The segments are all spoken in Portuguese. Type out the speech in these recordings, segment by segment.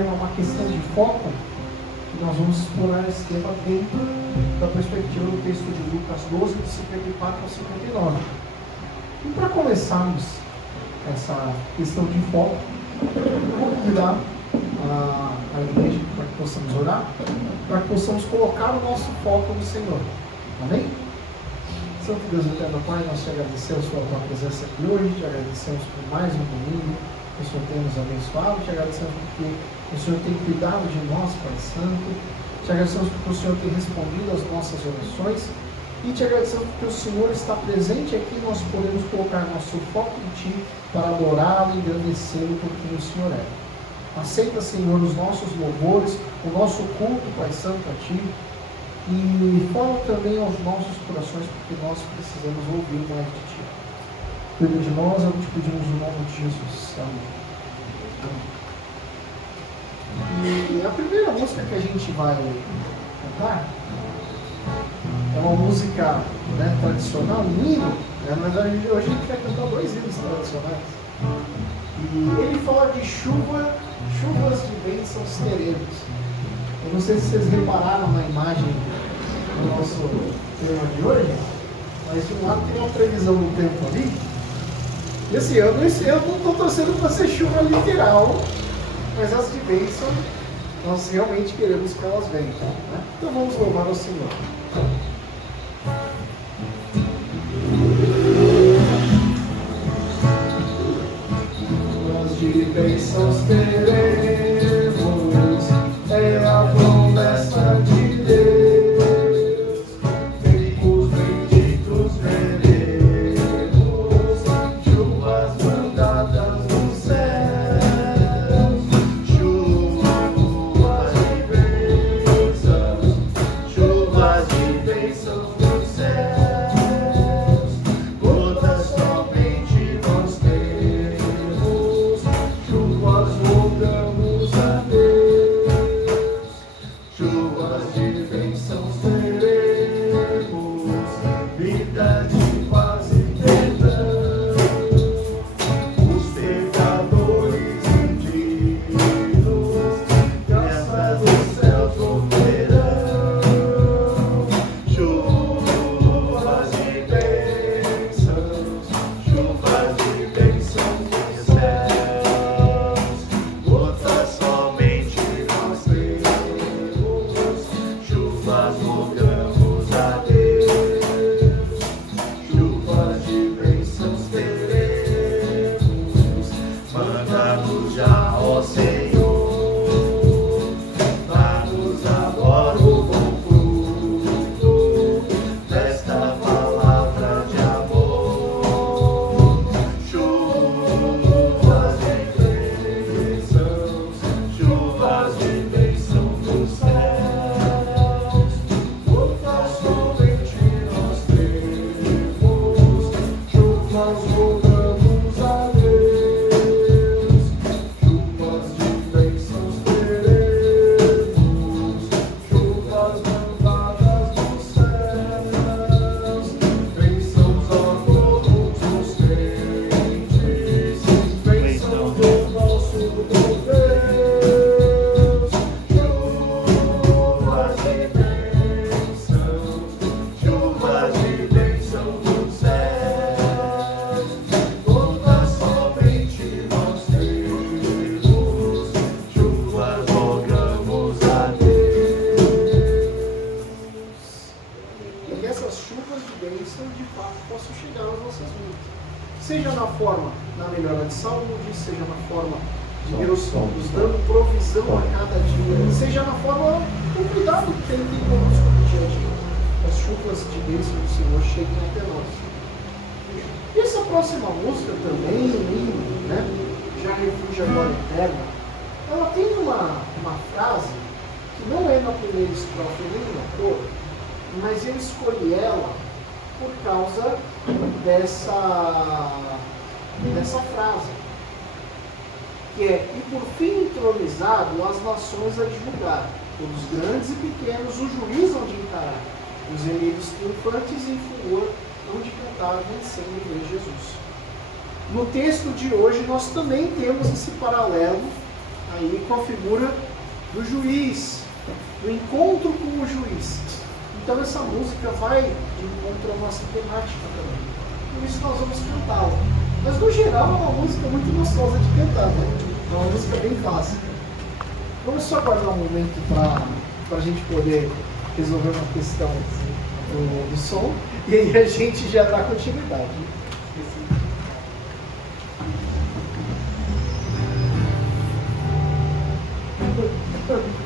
tema, uma questão de foco, e nós vamos explorar esse tema dentro da perspectiva do texto de Lucas 12, de 54 a 59. E para começarmos essa questão de foco, eu vou convidar a igreja para que possamos orar, para que possamos colocar o nosso foco no Senhor. Amém? Santo Deus eterno Pai, nós te agradecemos pela tua presença aqui hoje, te agradecemos por mais um domingo que o Senhor tem nos abençoado, te agradecemos porque o Senhor tem cuidado de nós, Pai Santo, te agradecemos porque o Senhor tem respondido às nossas orações e te agradecemos porque o Senhor está presente aqui e nós podemos colocar nosso foco em Ti para adorá-lo e engrandecê-lo por quem o Senhor é. Aceita, Senhor, os nossos louvores, o nosso culto, Pai Santo, a Ti. E fala também aos nossos corações, porque nós precisamos ouvir mais de Ti. Cuida de nós, eu te pedimos no nome de Jesus. Amém. E a primeira música que a gente vai cantar é uma música, né, tradicional, um hino, né, mas hoje a gente vai cantar dois hinos tradicionais. E ele fala de chuvas de bênçãos teremos. Eu não sei se vocês repararam na imagem do nosso tema de hoje, mas de um lado tem uma previsão do tempo ali. E esse ano não estou torcendo para ser chuva literal, mas as de bênção nós realmente queremos que elas venham. Né? Então vamos louvar ao Senhor. Chuvas de bênçãos teremos. É a promessa de Deus, tempos benditos veremos, chuvas mandadas dos céus, chuvas de bênçãos dos céus, gotas somente nós temos, chuvas rogamos a Deus. Chuvas de bênçãos teremos, vida de paz e perdão, os pecadores indignos, graças dos céus obterão. Chuvas de bênçãos dos céus, gotas somente nós temos. Chuvas rogamos a Deus, chuvas de bênçãos teremos, manda-nos já, ó Senhor, dá-nos agora o bom fruto desta palavra de amor. Chuvas de bênçãos dos céus, gotas somente nós temos, chuvas rogamos a Deus, chuvas de bênçãos teremos, chuvas mandadas dos céus, bênçãos a todos os crentes, bênçãos do nosso Deus. Chuvas de bênção dos céus, gotas somente nós temos, chuvas rogamos a Deus. E que essas chuvas de bênção de fato possam chegar às nossas vidas. Seja na forma da melhora de saúde, seja na forma de Deus nos dando provisão a cada dia, seja na forma do cuidado que Ele tem conosco no dia a dia. As chuvas de bênção do Senhor cheguem até nós. E essa próxima música também, né? Já refúgio agora eterna, ela tem uma frase que não é na primeira estrofe nem na cor, mas eu escolhi ela por causa dessa frase, que é: e por fim entronizado as nações a julgar, todos grandes e pequenos o juiz hão de encarar, os inimigos triunfantes em furor hão de cantar vencendo em Jesus. No texto de hoje nós também temos esse paralelo aí com a figura do juiz, do encontro com o juiz. Então essa música vai de encontro à nossa temática também. Por isso nós vamos cantá-la. Mas no geral é uma música muito gostosa de cantar, né? É uma música bem clássica. Vamos só guardar um momento para a gente poder resolver uma questão do som e aí a gente já dá continuidade. Glória,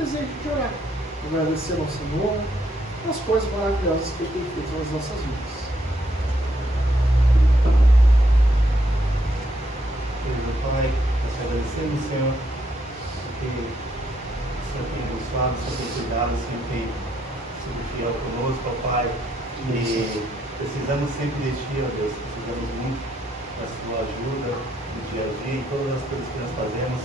desejo de orar, agradecer ao Senhor as coisas maravilhosas que Ele tem feito nas nossas vidas. Querido Pai, nós te agradecemos, Senhor, porque o Senhor tem abençoado, o Senhor tem cuidado, o Senhor tem sido fiel conosco, ó Pai. E precisamos sempre de Ti, ó Deus, precisamos muito da Sua ajuda no dia a dia, em todas as coisas que nós fazemos.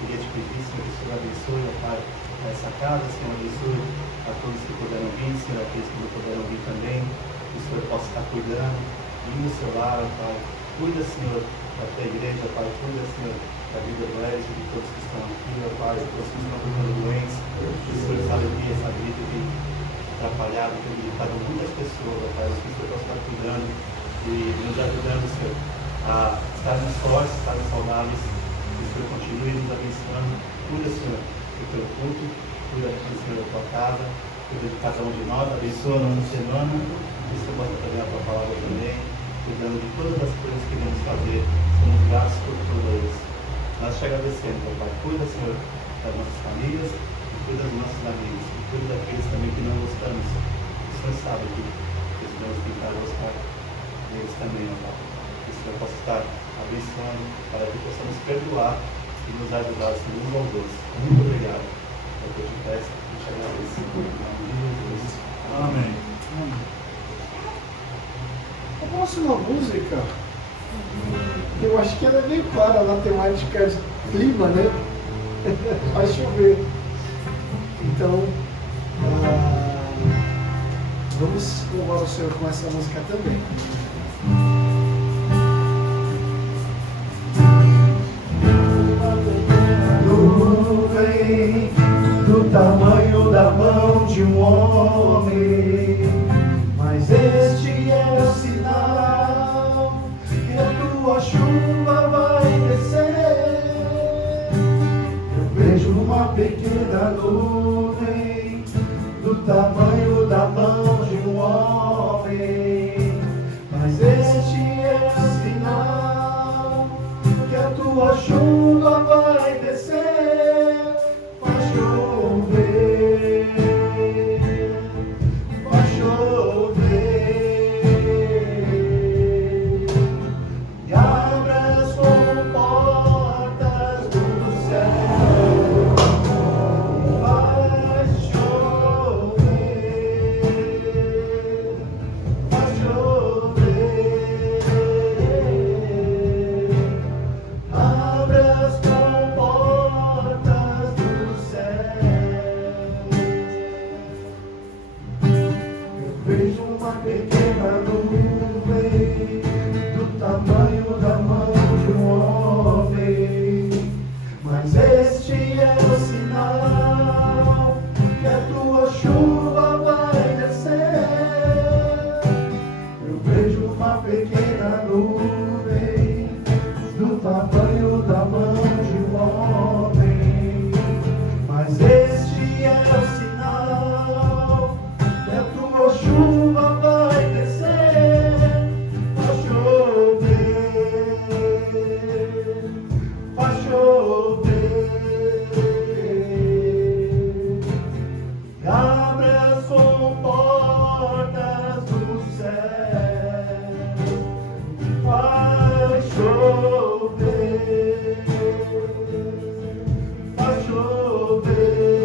Queria te pedir, Senhor, que o Senhor abençoe, ó Pai, essa casa, Senhor, abençoe a todos que puderam vir, Senhor, aqueles que não puderam vir também, que o Senhor possa estar cuidando, indo no seu lar, ó Pai. Cuida, Senhor, da tua igreja, Pai, cuida, Senhor, da vida do Edson, de todos que estão aqui, ó Pai, de todos que estão ficando doentes, que o Senhor sabe que essa vida tem atrapalhado, tem limitado muitas pessoas, ó Pai, que o Senhor possa estar cuidando e nos ajudando, Senhor, a estarmos fortes, estarmos saudáveis, que o Senhor continue nos abençoando. Cuida, Senhor, do teu culto, cuida, Senhor, da tua casa, cuida de cada um de nós, abençoa a nossa semana, que o Senhor possa pegar a tua palavra também, cuidando de todas as coisas que vamos fazer, somos gratos por todas elas. Nós te agradecemos, ó Pai. Cuida, Senhor, das nossas famílias, e cuida dos nossos amigos, e cuida daqueles também que não gostamos. O Senhor sabe que precisamos tentar gostar deles também, ó Pai. Que o Senhor possa estar abençoando para que possamos perdoar e nos ajudar uns aos outros. Muito obrigado. É o que eu te peço e te agradeço. Em nome de Jesus. Amém. A próxima música, eu acho que ela é bem clara na temática de clima, né? Vai chover. Então, vamos louvar o Senhor com essa música também. Nuvem do tamanho da mão de um homem, mas este é o sinal que a tua chuva vai descer. Eu vejo uma pequena nuvem do tamanho da mão de um homem, mas este é o sinal que a tua chuva vai descer. Vai chover, vai chover, e abra as comportas do céu. Vai chover, vai chover, abra as comportas do céu. Eu vejo uma pequena nuvem do tamanho da mão de um homem, mas este é o sinal que a tua chuva vai descer. Eu vejo uma pequena nuvem do tamanho da mão de um homem, mas este é o sinal que a tua chuva vai descer. Vai chover, vai chover, e abre as comportas do céu. Vai chover, vai chover.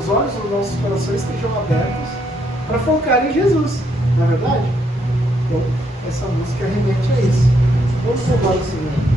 Os olhos dos nossos corações estejam abertos para focar em Jesus, não é verdade? Então, essa música remete a isso. Vamos louvar o Senhor.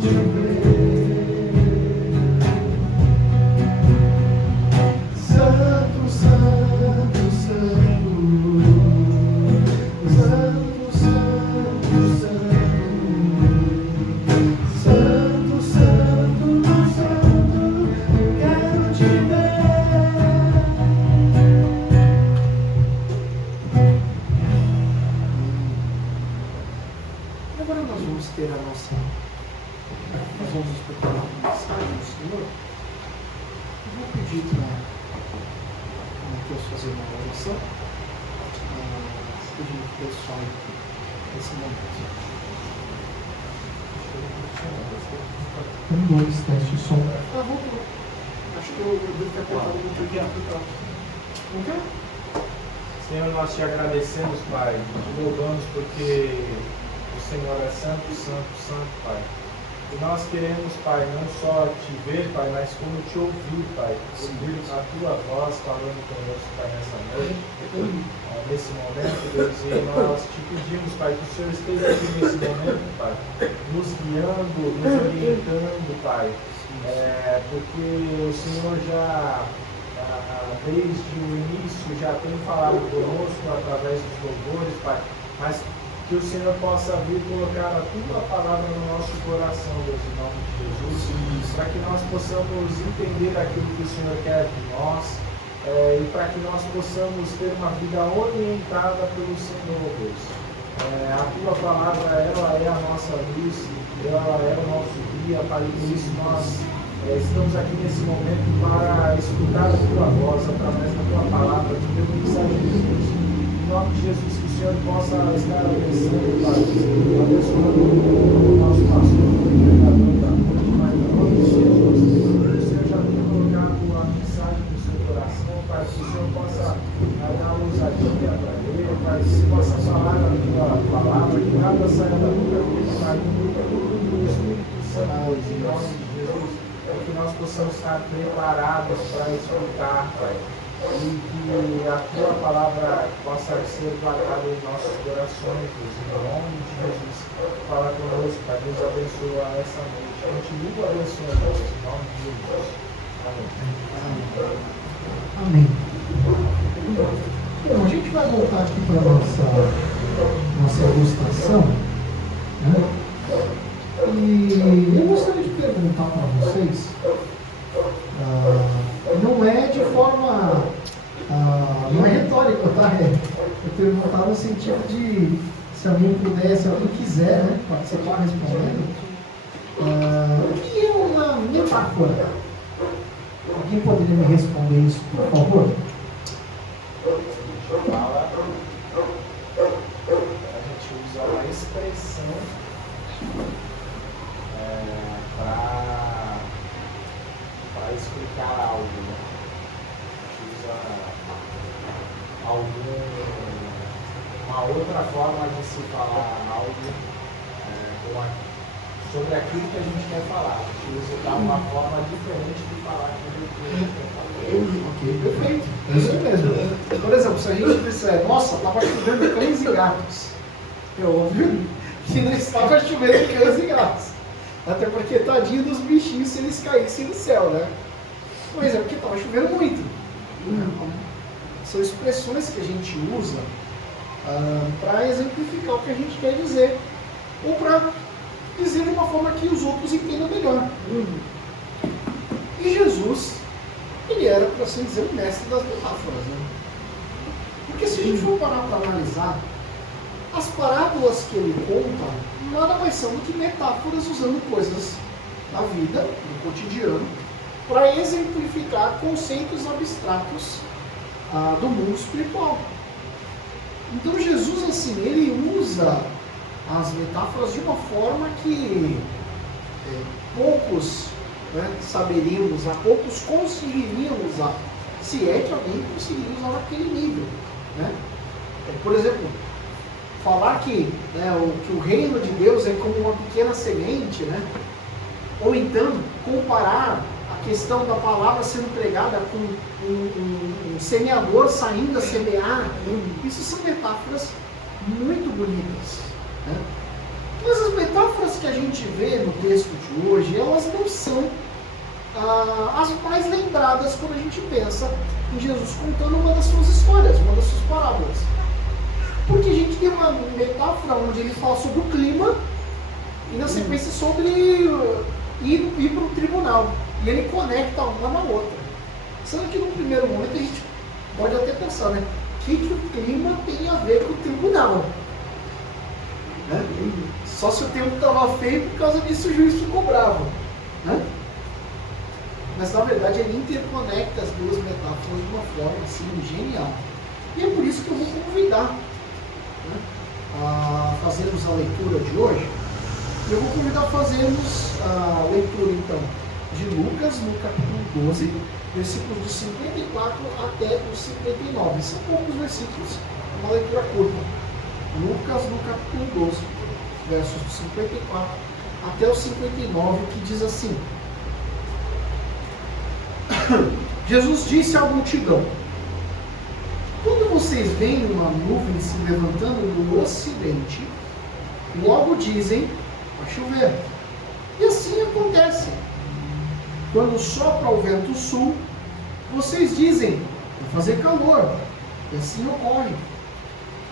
te ver. Santo, santo, santo, santo, santo, santo, santo, santo, santo, quero te ver. Agora nós vamos ter a nossa. Nós vamos escutar a mensagem do Senhor. Eu vou pedir para Deus fazer uma oração. Pedindo que Deus fale nesse momento. 1, 2, teste som. Voltou. Acho que eu devo ter apertado muito aqui. Não quer? Senhor, nós te agradecemos, Pai, te louvamos porque o Senhor é santo, santo, santo, Pai. E nós queremos, Pai, não só te ver, Pai, mas como te ouvir, Pai. Ouvir a tua voz falando conosco, Pai, nessa noite, nesse momento, Deus. E nós te pedimos, Pai, que o Senhor esteja aqui nesse momento, Pai, nos guiando, nos orientando, Pai. Porque o Senhor já, desde o início, já tem falado conosco através dos louvores, Pai, mas que o Senhor possa vir colocar a tua palavra no nosso coração, Deus, em nome de Jesus, para que nós possamos entender aquilo que o Senhor quer de nós, e para que nós possamos ter uma vida orientada pelo Senhor, Deus. A tua palavra, ela é a nossa luz, ela é o nosso guia, Pai, e por isso nós estamos aqui nesse momento para escutar a tua voz através da tua palavra, que teu mensaje de Jesus. Em nome de Jesus, que o Senhor possa estar abençoando, Pai, abençoando o nosso pastor, o pregador da noite, mas em nome de Jesus, o Senhor já tem colocado a mensagem no seu coração, Pai, que o Senhor possa dar ousadia para ele, Pai, que você possa falar a tua palavra, que nada saia da boca dele, Pai, do Espírito Santo, em nome de Jesus, para que nós possamos estar preparados para escutar, Pai. E que a tua palavra possa ser guardada em nossos corações, Deus, em nome de Jesus. Fala conosco, Pai, Deus abençoa essa noite. Continua abençoando, Deus, em nome de Jesus. Amém. Bom, a gente vai voltar aqui para a nossa ilustração, né? E eu gostaria de perguntar para vocês. Não é de forma, não é retórica, tá? Eu perguntar no sentido de, se alguém puder, se alguém quiser, né, participar respondendo, o que é uma metáfora? Alguém poderia me responder isso, por favor? A gente usa uma expressão para explicar algo, né? A gente usa uma outra forma de se falar algo sobre aquilo que a gente quer falar. A gente usa uma forma diferente de falar aquilo que a gente quer falar. Ok, perfeito. É isso mesmo. Por exemplo, se a gente disser, nossa, estava chovendo cães e gatos. Eu ouvi que não estava chovendo cães e gatos. Até porque, tadinho dos bichinhos se eles caíssem do céu, né? Pois é, porque estava chovendo muito. São expressões que a gente usa para exemplificar o que a gente quer dizer. Ou para dizer de uma forma que os outros entendam melhor. E Jesus, ele era, por assim dizer, o mestre das metáforas, né? Porque se a gente for parar para analisar, as parábolas que ele conta nada mais são do que metáforas usando coisas da vida, do cotidiano, para exemplificar conceitos abstratos do mundo espiritual. Então Jesus, assim, ele usa as metáforas de uma forma que poucos saberiam usar, poucos conseguiriam usar, se é que alguém conseguiria usar naquele nível, né? Por exemplo, falar que o reino de Deus é como uma pequena semente, né? Ou então comparar a questão da palavra sendo pregada com um semeador saindo a semear. Isso são metáforas muito bonitas, né? Mas as metáforas que a gente vê no texto de hoje, elas não são as mais lembradas quando a gente pensa em Jesus contando uma das suas histórias, uma das suas parábolas. Porque a gente tem uma metáfora onde ele fala sobre o clima e na sequência sobre ir para o tribunal. E ele conecta uma na outra. Sendo que no primeiro momento a gente pode até pensar, né? O que o clima tem a ver com o tribunal? Né? Só se o tempo estava feio, por causa disso o juiz ficou bravo. Né? Mas na verdade ele interconecta as duas metáforas de uma forma assim, genial. E é por isso que eu vou convidar, né, a fazermos a leitura de hoje. Eu vou convidar a fazermos a leitura então de Lucas no capítulo 12, versículos de 54 até os 59. São poucos versículos, uma leitura curta. Lucas no capítulo 12, versos de 54 até os 59, que diz assim: Jesus disse à multidão: quando vocês veem uma nuvem se levantando no ocidente, logo dizem, vai chover. E assim acontece. Quando sopra o vento sul, vocês dizem, vai fazer calor. E assim ocorre.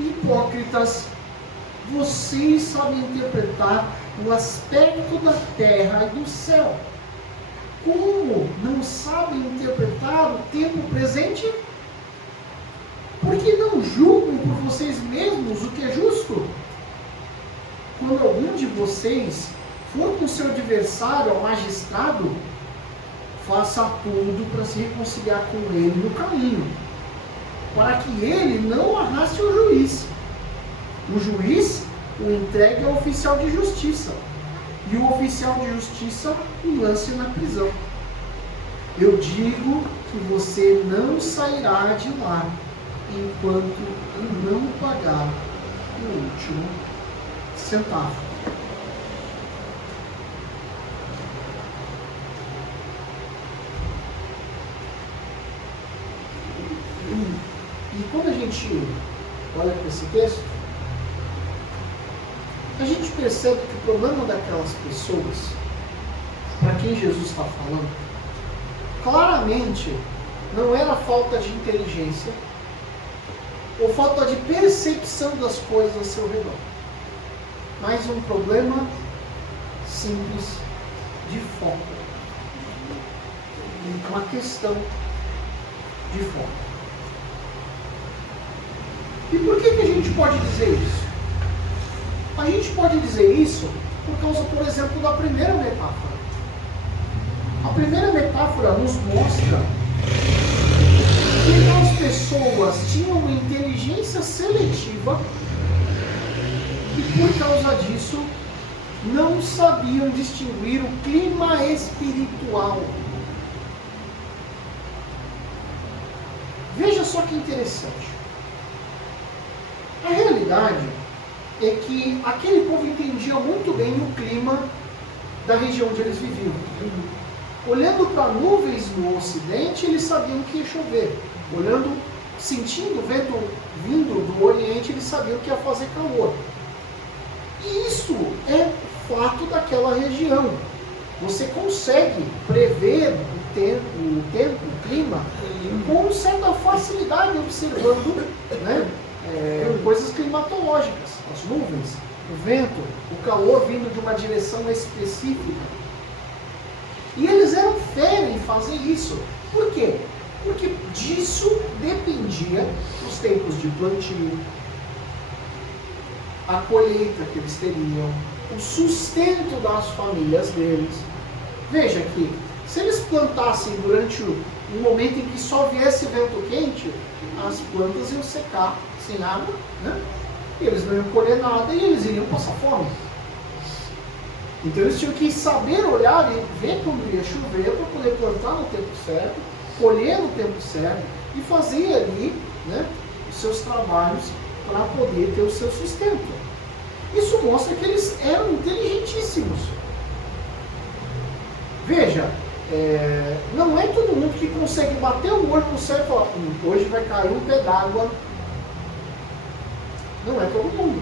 Hipócritas, vocês sabem interpretar o aspecto da terra e do céu. Como não sabem interpretar o tempo presente? Por que não julgam por vocês mesmos o que é justo? Quando algum de vocês for com seu adversário ao magistrado, faça tudo para se reconciliar com ele no caminho, para que ele não arraste o juiz. O juiz o entregue ao oficial de justiça, e o oficial de justiça o lance na prisão. Eu digo que você não sairá de lá enquanto não pagar o último centavo. E quando a gente olha para esse texto, a gente percebe que o problema daquelas pessoas, para quem Jesus está falando, claramente não era falta de inteligência ou falta de percepção das coisas ao seu redor, mas um problema simples de foco, uma questão de foco. E por que a gente pode dizer isso? A gente pode dizer isso por causa, por exemplo, da primeira metáfora. A primeira metáfora nos mostra que aquelas pessoas tinham uma inteligência seletiva e, por causa disso, não sabiam distinguir o clima espiritual. Veja só que interessante. A realidade é que aquele povo entendia muito bem o clima da região onde eles viviam. Olhando para nuvens no ocidente, eles sabiam que ia chover. Olhando, sentindo o vento vindo do oriente, eles sabiam que ia fazer calor. E isso é fato daquela região. Você consegue prever o clima com certa facilidade, observando, né, coisas climatológicas, as nuvens, o vento, o calor vindo de uma direção específica. E eles eram fera em fazer isso. Por quê? Porque disso dependia os tempos de plantio, a colheita que eles teriam, o sustento das famílias deles. Veja que se eles plantassem durante um momento em que só viesse vento quente, as plantas iam secar sem água, né? E eles não iam colher nada e eles iriam passar fome. Então eles tinham que saber olhar e ver quando ia chover para poder plantar no tempo certo, colher no tempo certo e fazer ali, né, os seus trabalhos para poder ter o seu sustento. Isso mostra que eles eram inteligentíssimos. Veja, não é todo mundo que consegue bater o olho no céu e falar, hoje vai cair um pé d'água. Não é todo mundo.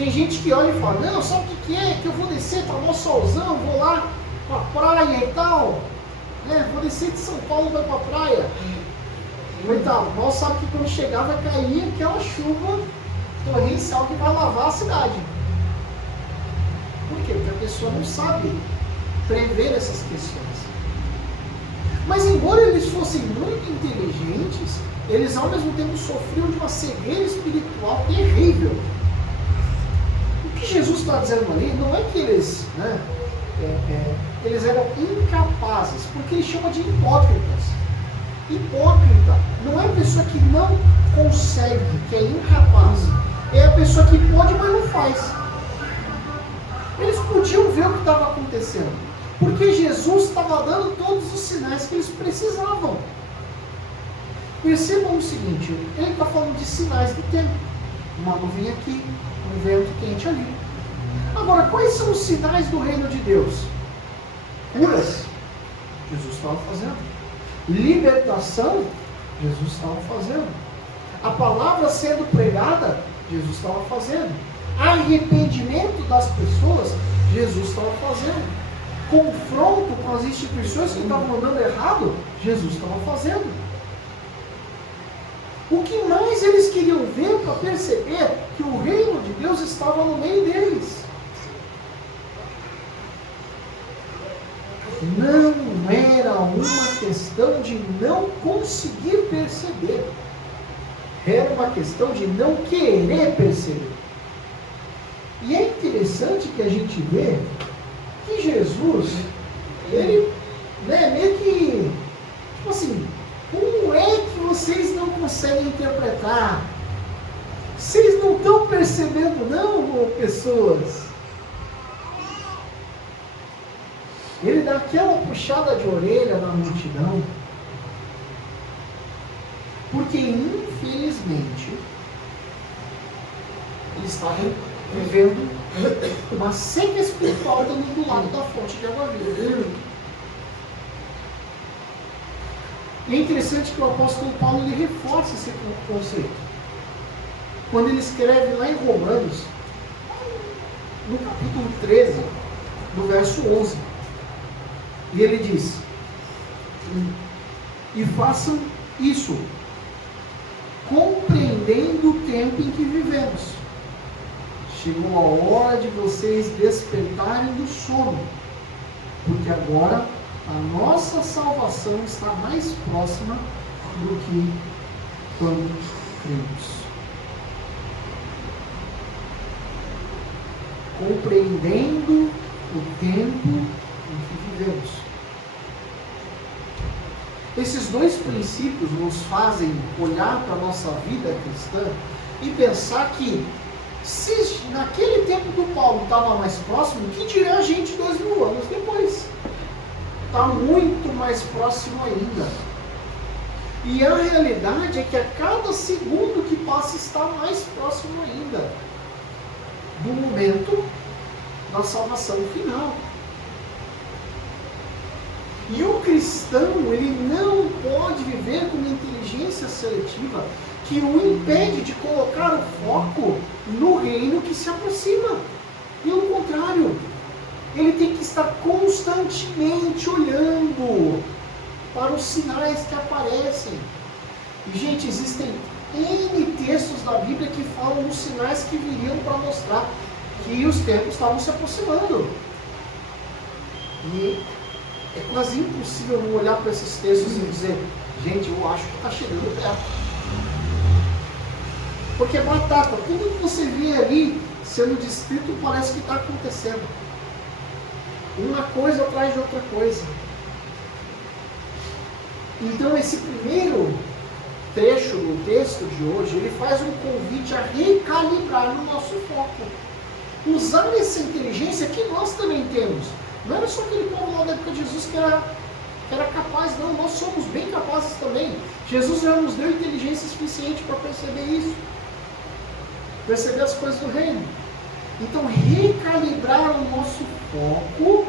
Tem gente que olha e fala, não, sabe o que é? Que eu vou descer, tá mó solzão, vou lá pra praia e tal. Vou descer de São Paulo, vai pra praia. Coitado, mal sabe que quando chegar vai cair aquela chuva torrencial que vai lavar a cidade. Por quê? Porque a pessoa não sabe prever essas questões. Mas embora eles fossem muito inteligentes, eles ao mesmo tempo sofriam de uma cegueira espiritual terrível. O que Jesus está dizendo ali não é que eles, eles eram incapazes, porque ele chama de hipócritas. Hipócrita não é a pessoa que não consegue, que é incapaz. É a pessoa que pode, mas não faz. Eles podiam ver o que estava acontecendo, porque Jesus estava dando todos os sinais que eles precisavam. Percebam o seguinte, ele está falando de sinais do tempo. Uma nuvem aqui, um vento quente ali. Agora, quais são os sinais do reino de Deus? Curas, Jesus estava fazendo. Libertação, Jesus estava fazendo. A palavra sendo pregada, Jesus estava fazendo. Arrependimento das pessoas, Jesus estava fazendo. Confronto com as instituições que estavam andando errado, Jesus estava fazendo. O que mais eles queriam ver para perceber que o reino de Deus estava no meio deles? Não era uma questão de não conseguir perceber. Era uma questão de não querer perceber. E é interessante que a gente vê que Jesus, ele, meio que, tipo assim, como é que vocês não conseguem interpretar? Vocês não estão percebendo não, pessoas? Ele dá aquela puxada de orelha na multidão, porque infelizmente eles estavam vivendo uma seca espiritual do lado da fonte de água viva. E é interessante que o apóstolo Paulo ele reforça esse conceito. Quando ele escreve lá em Romanos, no capítulo 13, no verso 11, e ele diz: e façam isso, compreendendo o tempo em que vivemos. Chegou a hora de vocês despertarem do sono, porque agora a nossa salvação está mais próxima do que quando cremos. Compreendendo o tempo em que vivemos. Esses dois princípios nos fazem olhar para a nossa vida cristã e pensar que se naquele tempo do Paulo estava mais próximo, que dirá a gente 2000 anos depois? Está muito mais próximo ainda. E a realidade é que a cada segundo que passa está mais próximo ainda do momento da salvação final. E o cristão, ele não pode viver com uma inteligência seletiva que o impede de colocar o foco no reino que se aproxima. Pelo contrário, ele tem que estar constantemente olhando para os sinais que aparecem. E, gente, existem N textos da Bíblia que falam dos sinais que viriam para mostrar que os tempos estavam se aproximando. E é quase impossível não olhar para esses textos e dizer: gente, eu acho que está chegando perto. Porque batata, tudo que você vê ali sendo descrito parece que está acontecendo. Uma coisa atrás de outra coisa. Então esse primeiro trecho do texto de hoje, ele faz um convite a recalibrar no nosso foco. Usar essa inteligência que nós também temos. Não era só aquele povo lá da época de Jesus que era capaz, não. Nós somos bem capazes também. Jesus já nos deu inteligência suficiente para perceber isso. Perceber as coisas do reino. Então, recalibrar o nosso foco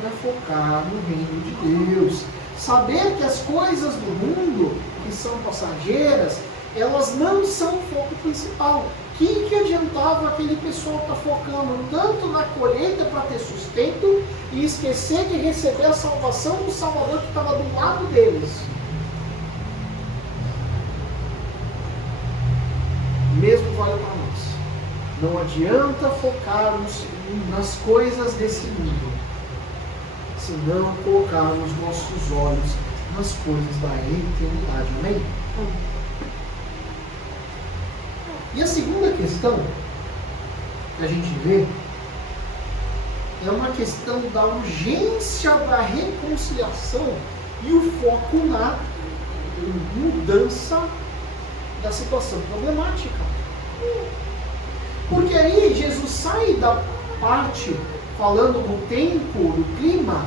para focar no reino de Deus. Saber que as coisas do mundo, que são passageiras, elas não são o foco principal. que adiantava aquele pessoal estar focando tanto na colheita para ter sustento e esquecer de receber a salvação do Salvador que estava do lado deles? Mesmo vale para nós. Não adianta focarmos nas coisas desse mundo, se não colocarmos nossos olhos nas coisas da eternidade. Amém? E a segunda questão que a gente vê é uma questão da urgência da reconciliação e o foco na mudança da situação problemática. Porque aí Jesus sai da parte falando do tempo, do clima,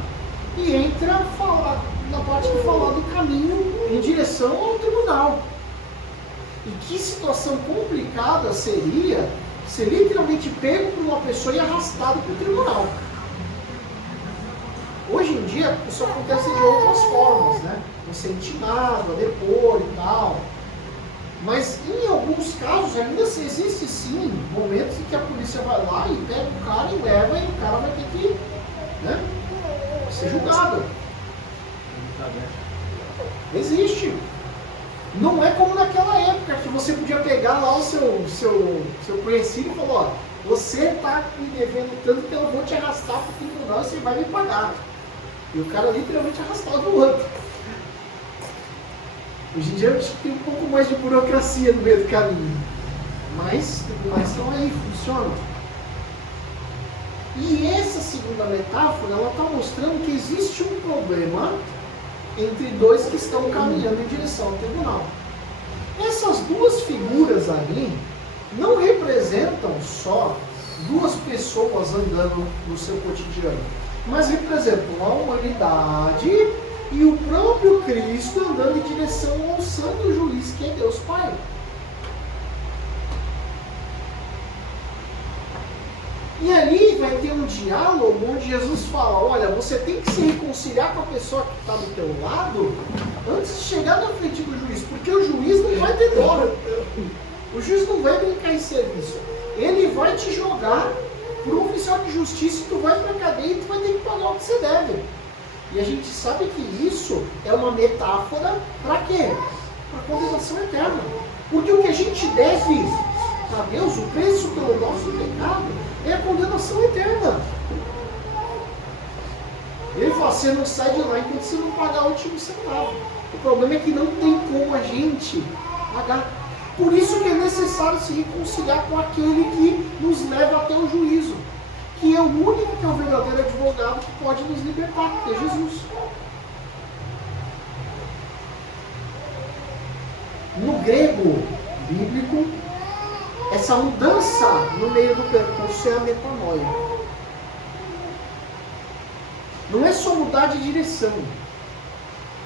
e entra a falar, na parte de falar do caminho em direção ao tribunal. E que situação complicada seria ser literalmente pego por uma pessoa e arrastado para o tribunal. Hoje em dia isso acontece de outras formas, né? Você é intimado a depor e tal. Mas em alguns casos ainda existe sim momentos em que a polícia vai lá e pega o cara e leva, e o cara vai ter que, né, ser julgado. Existe. Não é como naquela época que você podia pegar lá o seu conhecido e falar, ó, você está me devendo tanto que eu vou te arrastar para o tribunal e você vai me pagar. E o cara literalmente arrastava o outro. Hoje em dia acho que tem um pouco mais de burocracia no meio do caminho. Mas estão aí, funcionam. E essa segunda metáfora, ela está mostrando que existe um problema entre dois que estão caminhando em direção ao tribunal. Essas duas figuras ali não representam só duas pessoas andando no seu cotidiano, mas representam a humanidade e o próprio Cristo andando em direção ao santo juiz que é Deus Pai. E ali vai ter um diálogo onde Jesus fala, olha, você tem que se reconciliar com a pessoa que está do teu lado antes de chegar na frente do juiz, porque o juiz não vai ter dó. O juiz não vai brincar em serviço. Ele vai te jogar para um oficial de justiça e tu vai para a cadeia e tu vai ter que pagar o que você deve. E a gente sabe que isso é uma metáfora para quê? Para condenação eterna. Porque o que a gente deve a Deus, o preço pelo nosso pecado, é a condenação eterna. Ele fala, você não sai de lá enquanto você não pagar o último centavo. O problema é que não tem como a gente pagar. Por isso que é necessário se reconciliar com aquele que nos leva até o juízo, que é o único que é o verdadeiro advogado que pode nos libertar, que é Jesus. No grego bíblico, essa mudança no meio do percurso é a metanoia. Não é só mudar de direção.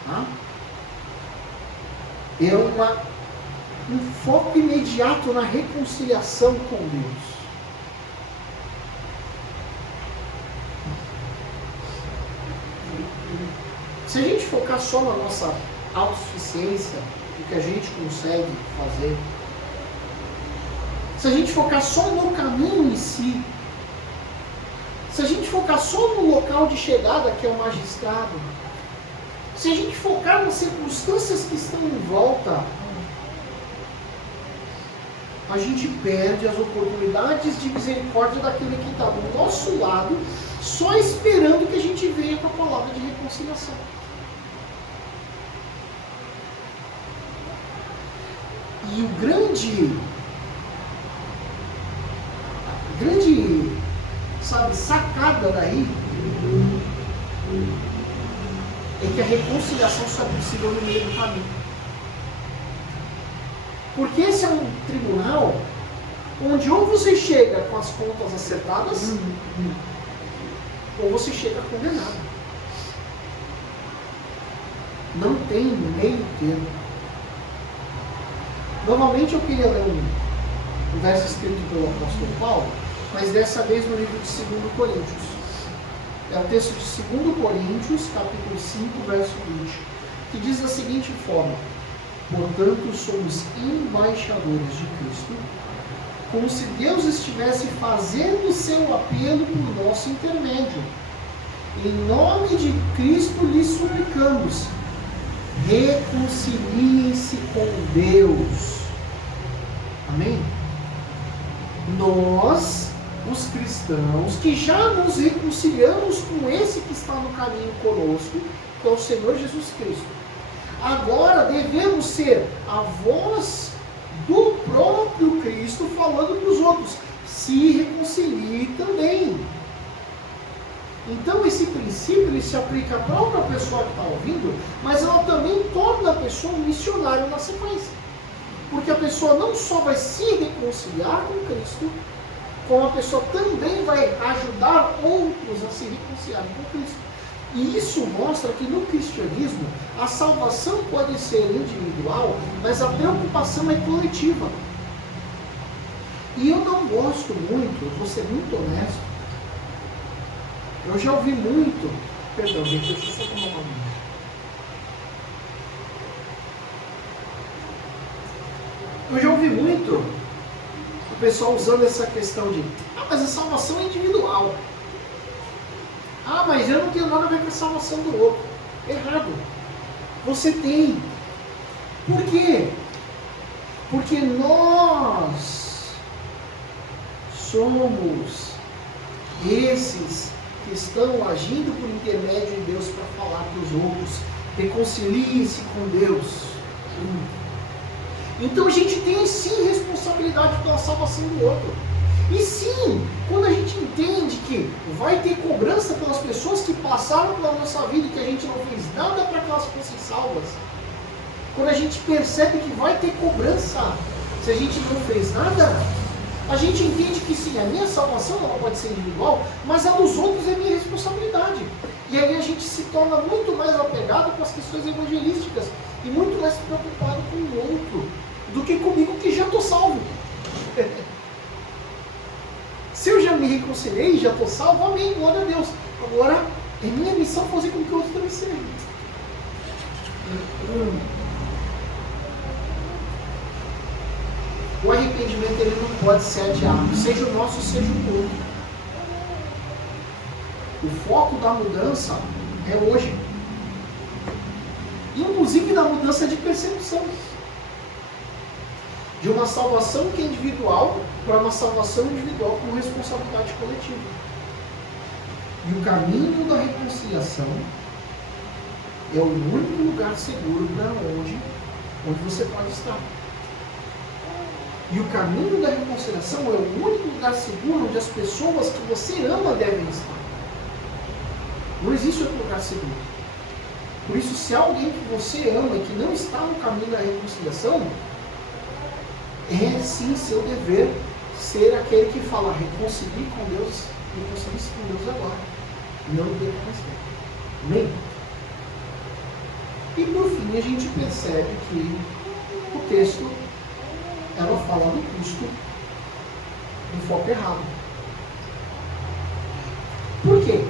Tá? É um foco imediato na reconciliação com Deus. Se a gente focar só na nossa autossuficiência, o que a gente consegue fazer, se a gente focar só no caminho em si, se a gente focar só no local de chegada, que é o magistrado, se a gente focar nas circunstâncias que estão em volta, a gente perde as oportunidades de misericórdia daquele que está do nosso lado, só esperando que a gente venha com a palavra de reconciliação. E o grande, sacada daí é que a reconciliação só é possível no meio do caminho. Porque esse é um tribunal onde ou você chega com as contas acertadas, ou você chega condenado. Não tem meio termo. Normalmente eu queria ler um verso escrito pelo apóstolo Paulo, mas dessa vez no livro de 2 Coríntios. É o texto de 2 Coríntios, capítulo 5, verso 20, que diz da seguinte forma: portanto, somos embaixadores de Cristo, como se Deus estivesse fazendo seu apelo por nosso intermédio. Em nome de Cristo lhes suplicamos, reconciliem-se com Deus. Amém? Nós, os cristãos, que já nos reconciliamos com esse que está no caminho conosco, que é o Senhor Jesus Cristo, agora devemos ser a voz do próprio Cristo falando para os outros: se reconcilie também. Então esse princípio ele se aplica à própria pessoa que está ouvindo, mas ela também torna a pessoa um missionário na sequência. Porque a pessoa não só vai se reconciliar com Cristo, como a pessoa também vai ajudar outros a se reconciliarem com Cristo. E isso mostra que no cristianismo a salvação pode ser individual, mas a preocupação é coletiva. E eu não gosto muito, vou ser muito honesto, eu já ouvi muito, perdão, gente, deixa eu só tomar uma minha. Eu já ouvi muito o pessoal usando essa questão de: mas a salvação é individual. Mas eu não tenho nada a ver com a salvação do outro. Errado. Você tem. Por quê? Porque nós somos esses que estão agindo por intermédio de Deus para falar para os outros: reconcilie-se com Deus. Então a gente tem sim responsabilidade pela salvação do outro. E sim, quando a gente entende que vai ter cobrança pelas pessoas que passaram pela nossa vida e que a gente não fez nada para que elas fossem salvas, quando a gente percebe que vai ter cobrança se a gente não fez nada, a gente entende que sim, a minha salvação ela pode ser individual, mas a dos outros é minha responsabilidade. E aí a gente se torna muito mais apegado com as questões evangelísticas e muito mais preocupado com o outro do que comigo, que já estou salvo. Se eu já me reconciliei, já estou salvo, amém, glória a Deus. Agora, é minha missão fazer com que o outro também seja. O arrependimento ele não pode ser adiado, seja o nosso, seja o do outro. O foco da mudança é hoje. Inclusive da mudança de percepção. De uma salvação que é individual para uma salvação individual com responsabilidade coletiva. E o caminho da reconciliação é o único lugar seguro para onde você pode estar. E o caminho da reconciliação é o único lugar seguro onde as pessoas que você ama devem estar. Não existe outro lugar seguro. Por isso, se há alguém que você ama e que não está no caminho da reconciliação, é sim seu dever ser aquele que fala: reconcilie com Deus, reconcilie-se com Deus agora, não dê mais tempo. Amém? E por fim a gente percebe que o texto ela fala do Cristo em foco errado. Por quê?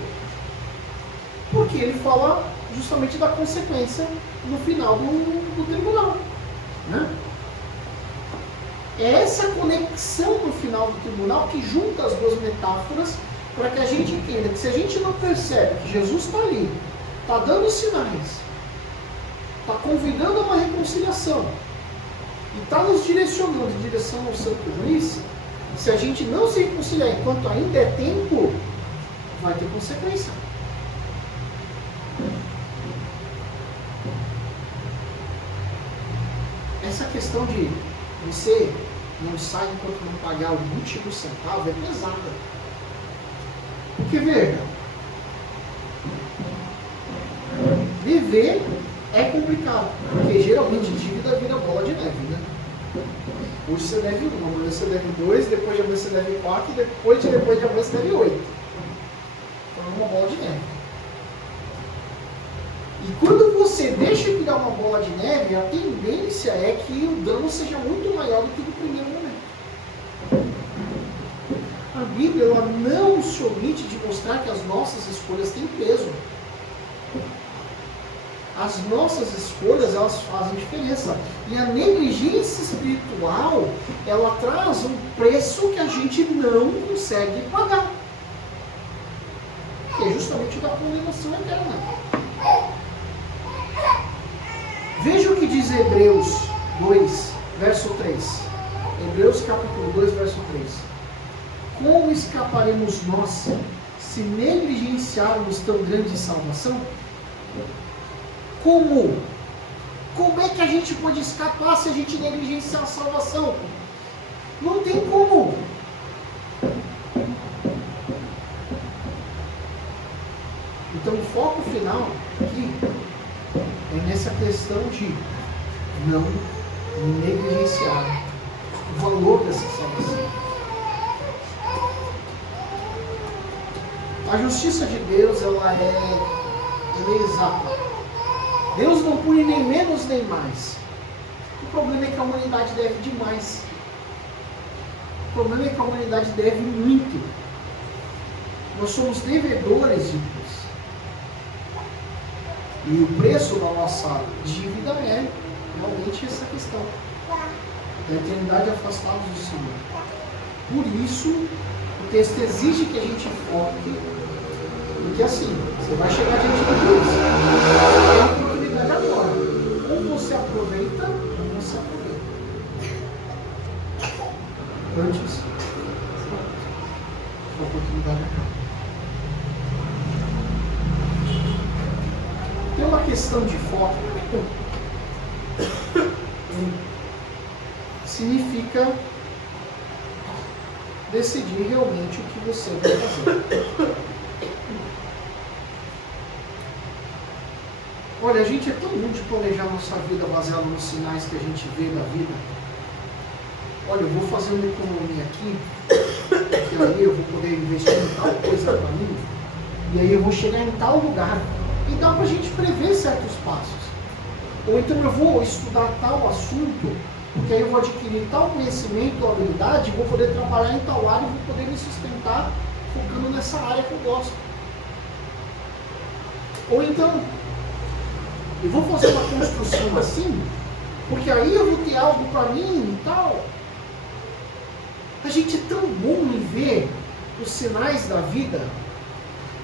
Porque ele fala justamente da consequência no final do tribunal, né? É essa conexão no final do tribunal que junta as duas metáforas para que a gente entenda que se a gente não percebe que Jesus está ali, está dando sinais, está convidando a uma reconciliação e está nos direcionando em direção ao Santo Juiz, se a gente não se reconciliar enquanto ainda é tempo, vai ter consequência. Essa questão de você não sai enquanto não pagar o último centavo é pesada. Porque veja, viver é complicado, porque geralmente dívida vira bola de neve, né? Hoje você deve 1, amanhã você deve 2, depois de amanhã você deve 4, depois de amanhã você deve 8. Então é uma bola de neve. E quando você deixa virar uma bola de neve, a tendência é que o dano seja muito maior do que no primeiro momento. A Bíblia ela não se omite de mostrar que as nossas escolhas têm peso. as nossas escolhas, elas fazem diferença. E a negligência espiritual, ela traz um preço que a gente não consegue pagar. Que é justamente da condenação eterna. Veja o que diz Hebreus 2, verso 3. Hebreus capítulo 2, verso 3. Como escaparemos nós se negligenciarmos tão grande salvação? Como? Como é que a gente pode escapar se a gente negligenciar a salvação? Não tem como. Então o foco final aqui é nessa questão de não negligenciar o valor dessa salvação. A justiça de Deus, ela é exata. Deus não pune nem menos nem mais. O problema é que a humanidade deve demais. O problema é que a humanidade deve muito. Nós somos devedores de Deus. E o preço da nossa dívida é realmente essa questão da eternidade afastados do Senhor. Por isso, o texto exige que a gente foque, porque assim, você vai chegar diante de Deus. Você tem a oportunidade agora. Ou você aproveita, ou você aproveita. Antes, a oportunidade acaba. Tem uma questão de foco. Significa decidir realmente o que você vai fazer. Olha, a gente é tão bom de planejar nossa vida baseado nos sinais que a gente vê da vida. Olha, eu vou fazer uma economia aqui, que aí eu vou poder investir em tal coisa para mim, e aí eu vou chegar em tal lugar. E dá para a gente prever certos passos. Ou então eu vou estudar tal assunto, porque aí eu vou adquirir tal conhecimento ou habilidade, vou poder trabalhar em tal área e vou poder me sustentar focando nessa área que eu gosto. Ou então, eu vou fazer uma construção assim, porque aí eu vou ter algo para mim e tal. A gente é tão bom em ver os sinais da vida,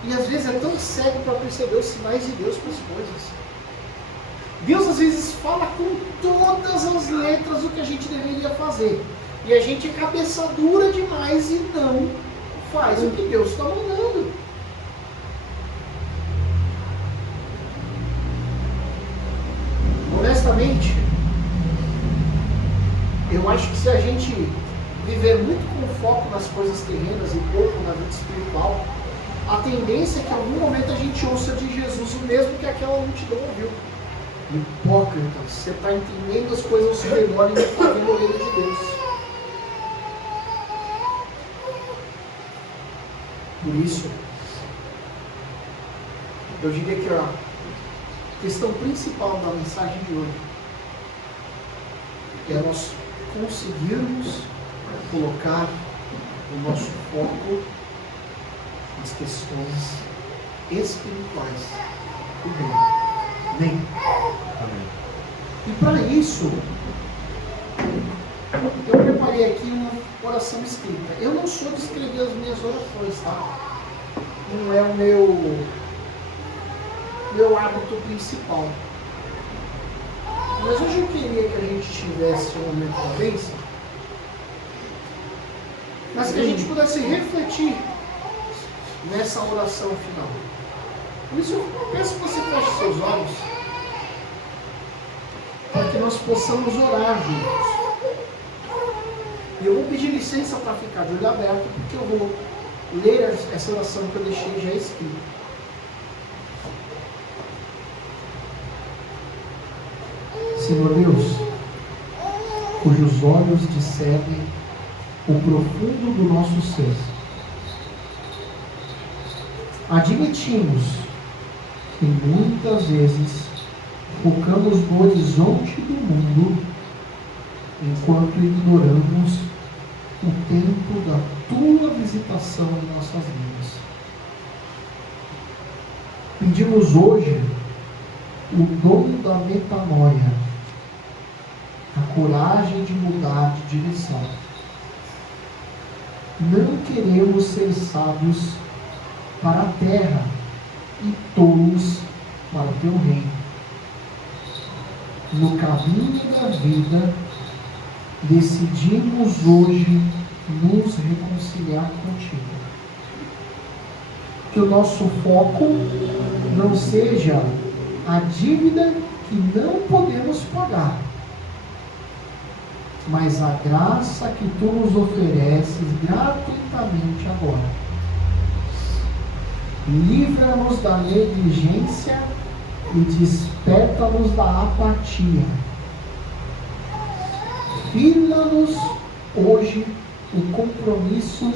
e às vezes é tão cego para perceber os sinais de Deus para as coisas. Deus às vezes fala com todas as letras o que a gente deveria fazer. E a gente é cabeça dura demais e não faz o que Deus está mandando. Honestamente, eu acho que se a gente viver muito com foco nas coisas terrenas e pouco na vida espiritual, a tendência é que em algum momento a gente ouça de Jesus o mesmo que aquela multidão ouviu. Hipócrita, você está entendendo as coisas ao seu redor e não está vendo a orelha de Deus. Por isso, eu diria que a questão principal da mensagem de hoje é nós conseguirmos colocar o nosso foco nas questões espirituais do reino. Amém? E para isso, eu preparei aqui uma oração escrita. Eu não sou de escrever as minhas orações, tá? Não é o meu hábito principal. Mas hoje eu queria que a gente tivesse um momento da bênção, mas que a gente pudesse refletir nessa oração final. Por isso eu peço que você feche seus olhos, para que nós possamos orar juntos. E eu vou pedir licença para ficar de olho aberto, porque eu vou ler essa oração que eu deixei já escrita. Senhor Deus, cujos olhos discernem o profundo do nosso ser, admitimos que muitas vezes focamos no horizonte do mundo enquanto ignoramos o tempo da tua visitação em nossas vidas. Pedimos hoje o dom da metanoia, a coragem de mudar de direção. Não queremos ser sábios para a terra e tolos para o teu reino. No caminho da vida, decidimos hoje nos reconciliar contigo. Que o nosso foco não seja a dívida que não podemos pagar, mas a graça que tu nos ofereces gratuitamente agora. Livra-nos da negligência e desperta-nos da apatia. Firma-nos hoje o compromisso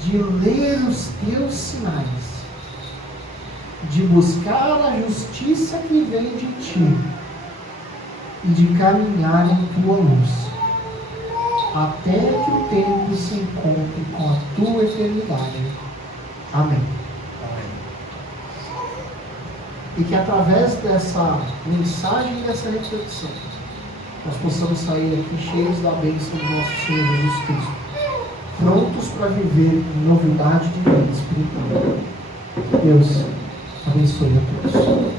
de ler os teus sinais, de buscar a justiça que vem de ti e de caminhar em tua luz, até que o tempo se encontre com a tua eternidade. Amém. E que através dessa mensagem e dessa reflexão, nós possamos sair aqui cheios da bênção do nosso Senhor Jesus Cristo, prontos para viver novidade de vida espiritual. Deus abençoe a todos.